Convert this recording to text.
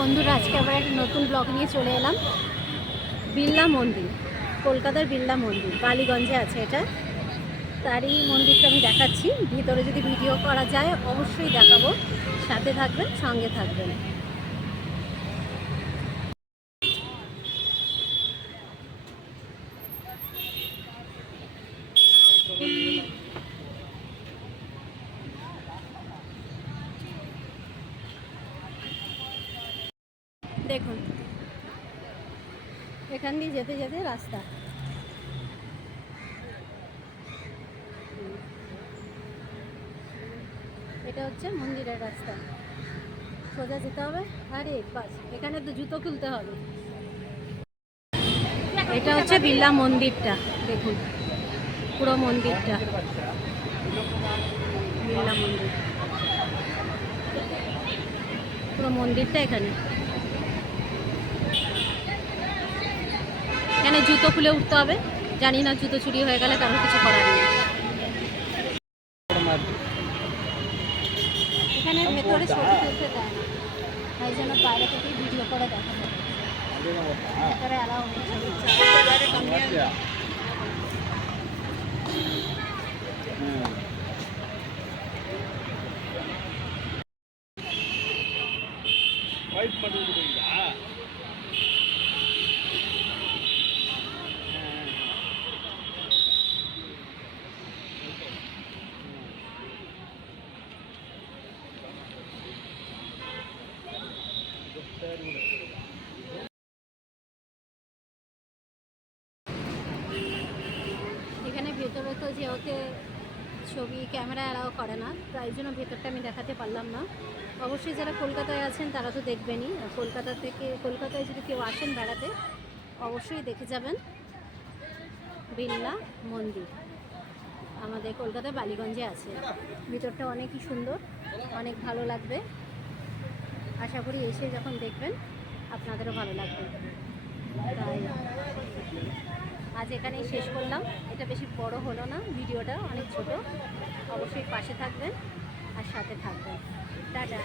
বন্ধুরা, আজকে আবার একটা নতুন ব্লগ নিয়ে চলে এলাম। বিড়লা মন্দির, কলকাতার বিড়লা মন্দির, বালিগঞ্জে আছে এটা। তারই মন্দিরটা আমি দেখাচ্ছি। ভিতরে যদি ভিডিও করা যায় অবশ্যই দেখাবো। সাথে থাকবেন, সঙ্গে থাকবেন। দেখুন, এখান দিয়ে যেতে যেতে রাস্তা। এটা হচ্ছে মন্দিরের রাস্তা, সোজা যেতে হবে। আরে বাস, এখানে তো জুতো খুলতে হবে। এটা হচ্ছে বিড়লা মন্দিরটা, দেখুন পুরো মন্দিরটা, বিড়লা মন্দির, পুরো মন্দিরটা এখানে। এখানে জুতো খুলে উঠতে হবে। জানি না, জুতো চুরি হয়ে গেলে কারোর কিছু করার নেই। এখানে ভেতরে ছবি তুলতে দেয় না, তাই জন্য বাইরে থেকে ভিডিও করে দেখা যায়। ভেতরে অ্যালাউ নেই ছবি। এখানে ভেতরে তো যেহেতু ছবি ক্যামেরা অ্যালাউ করে না, তাই জন্য ভেতরটা আমি দেখাতে পারলাম না। অবশ্যই যারা কলকাতায় আছেন তারা তো দেখবেনই। কলকাতায় যদি কেউ আসেন বেড়াতে, অবশ্যই দেখে যাবেন বিড়লা মন্দির। আমাদের কলকাতায় বালিগঞ্জে আছে। ভিতরটা অনেকই সুন্দর, অনেক ভালো লাগবে। আশা করি এসে যখন দেখবেন আপনাদেরও ভালো লাগবে। তাই আজ এখানেই শেষ করলাম। এটা বেশি বড় হলো না, ভিডিওটা অনেক ছোট। অবশ্যই পাশে থাকবেন আর সাথে থাকবেন। টাটা।